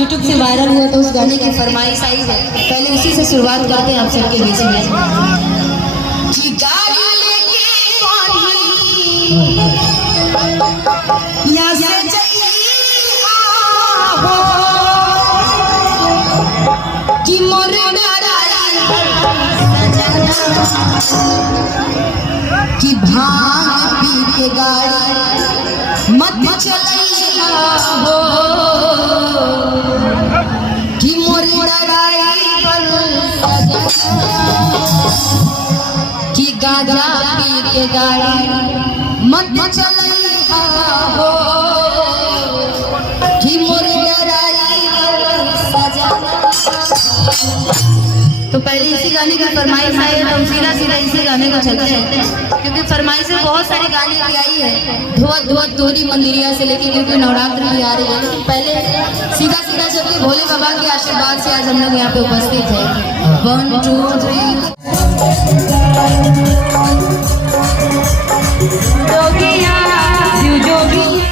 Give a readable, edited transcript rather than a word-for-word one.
यूट्यूब से वायरल हुआ तो उस गाने की फरमाइश आई है, पहले उसी से शुरुआत करते हैं आप सबके बीच में। कि गाड़ी लेके यहाँ से कि मोर कि भांग पी के गाड़ी मत चलिया हो कि मोर कि गाजा पी के गाड़ी मत चलिया हो कि मोर तो पहले इसी गाने की फरमाइश आई है तो हम सीधा सीधा इसी गाने को चलते हैं, क्योंकि फरमाइश में बहुत सारे गाने की आई है, धुआं धुआं तोरी मंदिरिया से लेके, क्योंकि नवरात्र भी आ रही है। लेकिन पहले सीधा सीधा चलते भोले बाबा के आशीर्वाद से आज हम लोग यहाँ पे उपस्थित है। 1 2 3 जोगिया जोगिया